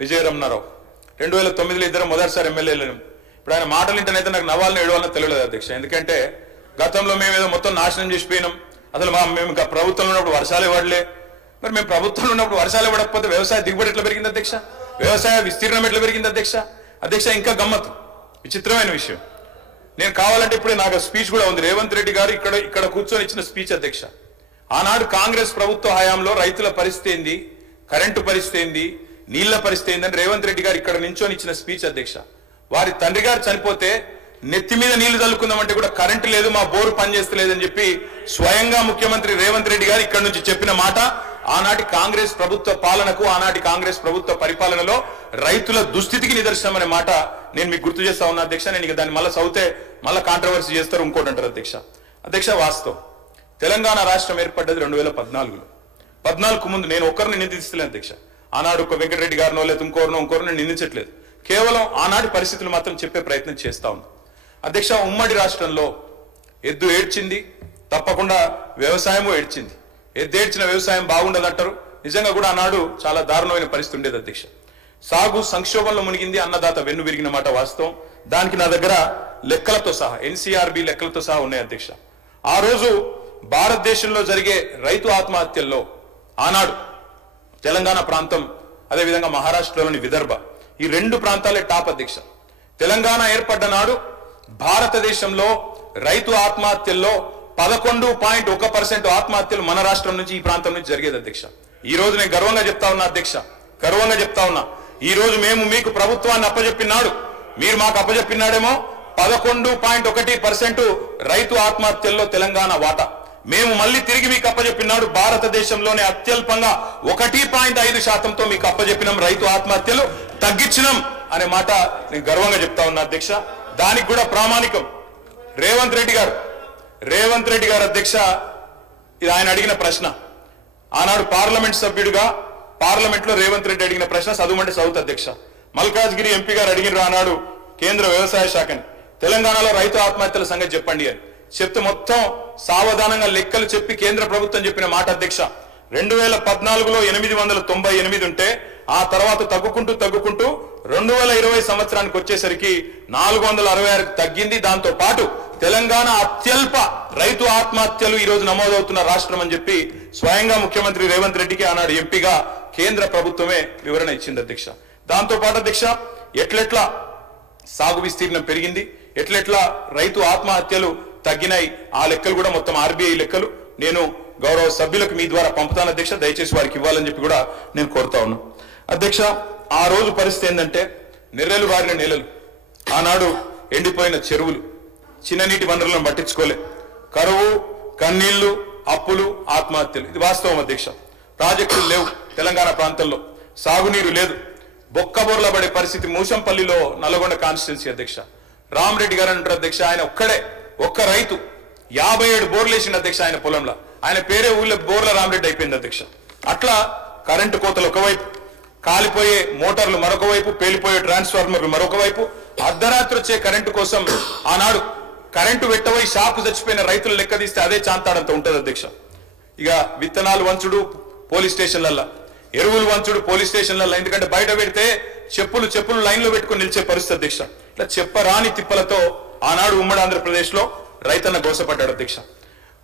విజయరమణారావు 2009లో ఇద్దరు మొదటిసారి ఎమ్మెల్యేలు. ఇప్పుడు ఆయన మాటలు వింటేనైతే నాకు నవ్వాలని ఏడవాలని తెలియలేదు అధ్యక్ష. ఎందుకంటే గతంలో మేము ఏదో మొత్తం నాశనం చేసిపోయినాం, అసలు మేము ప్రభుత్వంలో ఉన్నప్పుడు వర్షాలు ఇవ్వడలే. మరి మేము ప్రభుత్వంలో ఉన్నప్పుడు వర్షాలు ఇవ్వకపోతే వ్యవసాయ దిగుబడి ఎట్లా పెరిగింది అధ్యక్ష? వ్యవసాయ విస్తీర్ణం ఎట్లా పెరిగింది అధ్యక్ష? అధ్యక్ష ఇంకా గమ్మత్తు, విచిత్రమైన విషయం, నేను కావాలంటే ఇప్పుడే నాకు స్పీచ్ కూడా ఉంది. రేవంత్ రెడ్డి గారు ఇక్కడ కూర్చొని ఇచ్చిన స్పీచ్ అధ్యక్ష. ఆనాడు కాంగ్రెస్ ప్రభుత్వ హయాంలో రైతుల పరిస్థితి ఏంది, కరెంటు పరిస్థితి ఏంది, నీళ్ల పరిస్థితి ఏందని రేవంత్ రెడ్డి గారు ఇక్కడ నించొని ఇచ్చిన స్పీచ్ అధ్యక్ష. వారి తండ్రి గారు చనిపోతే నెత్తి మీద నీళ్లు చల్లుకుందామంటే కూడా కరెంటు లేదు, మా బోరు పనిచేస్తలేదని చెప్పి స్వయంగా ముఖ్యమంత్రి రేవంత్ రెడ్డి గారు ఇక్కడ నుంచి చెప్పిన మాట ఆనాటి కాంగ్రెస్ ప్రభుత్వ పాలనకు, ఆనాటి కాంగ్రెస్ ప్రభుత్వ పరిపాలనలో రైతుల దుస్థితికి నిదర్శనం అనే మాట నేను మీకు గుర్తు చేస్తా ఉన్నా అధ్యక్ష. నేను ఇక దాన్ని మళ్ళీ చదివితే మళ్ళీ కాంట్రవర్సీ చేస్తారు, ఇంకోటి అంటారు అధ్యక్ష. అధ్యక్ష వాస్తవం, తెలంగాణ రాష్ట్రం ఏర్పడ్డది 2014లో. 14కు ముందు నేను ఒక్కరిని నిందిస్తలేను అధ్యక్ష. ఆనాడు ఒక వెంకటరెడ్డి గారినో లేదా ఇంకోరినో నిందించట్లేదు, కేవలం ఆనాటి పరిస్థితులు మాత్రం చెప్పే ప్రయత్నం చేస్తా ఉన్నాం అధ్యక్ష. ఉమ్మడి రాష్ట్రంలో ఎద్దు ఏడ్చింది, తప్పకుండా వ్యవసాయము ఏడ్చింది. ఎద్దు ఏడ్చిన వ్యవసాయం బాగుండదంటారు. నిజంగా కూడా ఆనాడు చాలా దారుణమైన పరిస్థితి ఉండేది అధ్యక్ష. సాగు సంక్షోభంలో మునిగింది, అన్నదాత వెన్ను విరిగిన మాట వాస్తవం. దానికి నా దగ్గర లెక్కలతో సహా, ఎన్సీఆర్బి లెక్కలతో సహా ఉన్నాయి అధ్యక్ష. ఆ రోజు భారతదేశంలో జరిగే రైతు ఆత్మహత్యల్లో ఆనాడు తెలంగాణ ప్రాంతం, అదేవిధంగా మహారాష్ట్రలోని విదర్భ, ఈ రెండు ప్రాంతాలే టాప్ అధ్యక్ష. తెలంగాణ ఏర్పడ్డ నాడు భారతదేశంలో రైతు ఆత్మహత్యల్లో 11.1% ఆత్మహత్యలు మన రాష్ట్రం నుంచి, ఈ ప్రాంతం నుంచి జరిగేది అధ్యక్ష. ఈ రోజు నేను గర్వంగా చెప్తా ఉన్నా అధ్యక్ష, గర్వంగా చెప్తా ఉన్నా, ఈ రోజు మేము మీకు ప్రభుత్వాన్ని అప్పచెప్పినాడు, మీరు మాకు అప్పచెప్పినాడేమో 11.1% రైతు ఆత్మహత్యల్లో తెలంగాణ వాటా. మేము మళ్ళీ తిరిగి మీకు అప్పచెప్పినాడు భారతదేశంలోనే అత్యల్పంగా 1.5%తో మీకు అప్పచెప్పినాం, రైతు ఆత్మహత్యలు తగ్గించినాం అనే మాట నేను గర్వంగా చెప్తా ఉన్నా అధ్యక్ష. దానికి కూడా ప్రామాణికం రేవంత్ రెడ్డి గారు అధ్యక్ష. ఇది ఆయన అడిగిన ప్రశ్న, ఆనాడు పార్లమెంట్ సభ్యుడిగా పార్లమెంట్ లో రేవంత్ రెడ్డి అడిగిన ప్రశ్న చదువుమంటే చదువుతా అధ్యక్ష. మల్కాజ్గిరి ఎంపీ గారు అడిగినారు ఆనాడు కేంద్ర వ్యవసాయ శాఖని, తెలంగాణలో రైతు ఆత్మహత్యల సంగతి చెప్పండి అని చెప్తే మొత్తం సావధానంగా లెక్కలు చెప్పి కేంద్ర ప్రభుత్వం చెప్పిన మాట అధ్యక్ష, 2014లో 898 ఉంటే ఆ తర్వాత తగ్గుకుంటూ 2020 సంవత్సరానికి వచ్చేసరికి 466 తగ్గింది. దాంతో పాటు తెలంగాణ అత్యల్ప రైతు ఆత్మహత్యలు ఈ రోజు నమోదవుతున్న రాష్ట్రం అని చెప్పి స్వయంగా ముఖ్యమంత్రి రేవంత్ రెడ్డికి ఆనాడు ఎంపీగా కేంద్ర ప్రభుత్వమే వివరణ ఇచ్చింది అధ్యక్ష. దాంతో పాటు అధ్యక్ష, ఎట్లెట్లా సాగు విస్తీర్ణం పెరిగింది, ఎట్లెట్లా రైతు ఆత్మహత్యలు తగ్గినాయి, ఆ లెక్కలు కూడా మొత్తం ఆర్బీఐ లెక్కలు నేను గౌరవ సభ్యులకు మీ ద్వారా పంపుతాను అధ్యక్ష. దయచేసి వారికి ఇవ్వాలని చెప్పి కూడా నేను కోరుతా ఉన్నాను అధ్యక్ష. ఆ రోజు పరిస్థితి ఏంటంటే నెర్రెలు బారిన నేలలు, ఆనాడు ఎండిపోయిన చెరువులు, చిన్న నీటి వనరులను పట్టించుకోలే, కరువు, కన్నీళ్లు, అప్పులు, ఆత్మహత్యలు. ఇది వాస్తవం అధ్యక్ష. ప్రాజెక్టులు లేవు తెలంగాణ ప్రాంతంలో, సాగునీరు లేదు, బొక్కబోర్ల పడే పరిస్థితి. మూసంపల్లిలో నల్గొండ కాన్స్టిట్యున్సీ అధ్యక్ష, రామరెడ్డి గారు అంటారు అధ్యక్ష, ఆయన ఒక్క రైతు 57 బోర్లు వేసిండు అధ్యక్ష ఆయన పొలంలో. ఆయన పేరే ఊళ్ళో బోర్ల రామరెడ్డి అయిపోయింది అధ్యక్ష. అట్లా కరెంటు కోతలు ఒకవైపు, కాలిపోయే మోటార్లు మరొక వైపు, పేలిపోయే ట్రాన్స్ఫార్మర్లు మరొక వైపు, అర్ధరాత్రి వచ్చే కరెంటు కోసం ఆనాడు కరెంటు పెట్టబోయి షాపు చచ్చిపోయిన రైతులు లెక్క తీస్తే అదే చాంతాడంత ఉంటుంది అధ్యక్ష. ఇక విత్తనాలు వంచుడు పోలీస్ స్టేషన్లల్లో, ఎరువులు వంచుడు పోలీస్ స్టేషన్లలో, ఎందుకంటే బయట పెడితే చెప్పులు లైన్లో పెట్టుకుని నిలిచే పరిస్థితి అధ్యక్ష. ఇట్లా చెప్పరాని తిప్పలతో ఆనాడు ఉమ్మడి ఆంధ్రప్రదేశ్ లో రైతన్న గోసపడ్డాడు అధ్యక్ష.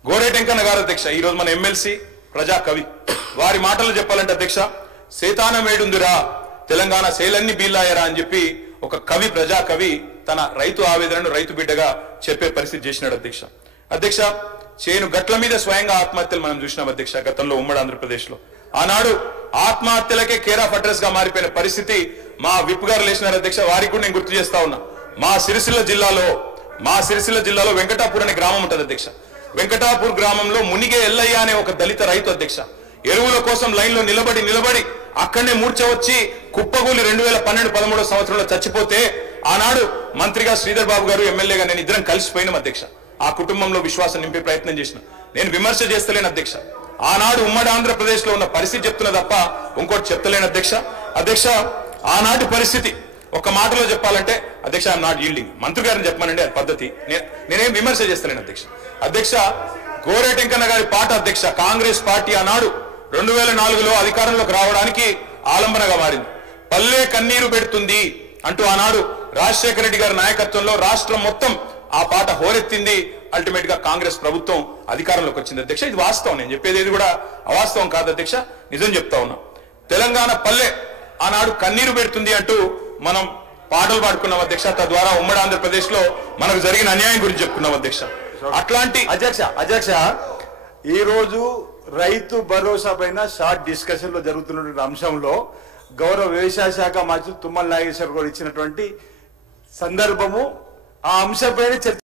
గోరేటెంకన్న గారు అధ్యక్ష, ఈ రోజు మన ఎమ్మెల్సీ, ప్రజా కవి, వారి మాటలు చెప్పాలంటే అధ్యక్ష, సేతానమేడుందిరా తెలంగాణ శైలన్ని బీల్లాయరా అని చెప్పి ఒక కవి, ప్రజా కవి తన రైతు ఆవేదనను రైతు బిడ్డగా చెప్పే పరిస్థితి చేసినాడు అధ్యక్ష. చేను గట్ల మీద స్వయంగా ఆత్మహత్యలు మనం చూసినాం అధ్యక్ష గతంలో ఉమ్మడి ఆంధ్రప్రదేశ్ లో. ఆనాడు ఆత్మహత్యలకే కేర్ ఆఫ్ అడ్రస్ గా మారిపోయిన పరిస్థితి మా విప్ గారు లేచినారు అధ్యక్ష. వారికి కూడా నేను గుర్తు చేస్తా ఉన్నా, మా సిరిసిల్ల జిల్లాలో వెంకటాపూర్ అనే గ్రామం ఉంటుంది అధ్యక్ష. వెంకటాపూర్ గ్రామంలో మునిగే ఎల్లయ్య అనే ఒక దళిత రైతు అధ్యక్ష, ఎరువుల కోసం లైన్ లో నిలబడి అక్కడనే మూర్ఛ వచ్చి కుప్పగూలి 2012-13 సంవత్సరంలో చచ్చిపోతే ఆనాడు మంత్రిగా శ్రీధర్ బాబు గారు, ఎమ్మెల్యేగా నేను ఇద్దరం కలిసిపోయినాం అధ్యక్ష. ఆ కుటుంబంలో విశ్వాసం నింపే ప్రయత్నం చేసిన, నేను విమర్శ చేస్తలేను అధ్యక్ష. ఆనాడు ఉమ్మడి ఆంధ్రప్రదేశ్ లో ఉన్న పరిస్థితి చెప్తున్నా తప్ప ఇంకోటి చెప్తలేను అధ్యక్ష. ఆనాటి పరిస్థితి ఒక మాటలో చెప్పాలంటే అధ్యక్ష, ఐఎమ్ నాట్ యీల్డింగ్. మంత్రి గారిని చెప్పమనండి, అది పద్ధతి. నేనేం విమర్శ చేస్తలేను అధ్యక్ష. గోరేటెంకన్న గారి పాట అధ్యక్ష, కాంగ్రెస్ పార్టీ ఆనాడు 2004లో అధికారంలోకి రావడానికి ఆలంబనగా మారింది. పల్లె కన్నీరు పెడుతుంది అంటూ ఆనాడు రాజశేఖర రెడ్డి గారి నాయకత్వంలో రాష్ట్రం మొత్తం ఆ పాట హోరెత్తింది. అల్టిమేట్ గా కాంగ్రెస్ ప్రభుత్వం అధికారంలోకి వచ్చింది అధ్యక్ష. ఇది వాస్తవం, నేను చెప్పేది ఏది కూడా అవాస్తవం కాదు అధ్యక్ష, నిజం చెప్తా ఉన్నా. తెలంగాణ పల్లె ఆనాడు కన్నీరు పెడుతుంది అంటూ మనం పాటలు పాడుకున్నాం అధ్యక్ష. తద్వారా ఉమ్మడి ఆంధ్రప్రదేశ్ లో మనకు జరిగిన అన్యాయం గురించి చెప్పుకున్నాం అధ్యక్ష. అట్లాంటి అధ్యక్ష ఈ రోజు రైతు భరోసా పైన షార్ట్ డిస్కషన్ లో జరుగుతున్నటువంటి అంశంలో గౌరవ వ్యవసాయ శాఖ మంత్రి తుమ్మల నాగేశ్వర్ గారు ఇచ్చినటువంటి సందర్భము ఆ అంశంపైన చర్చ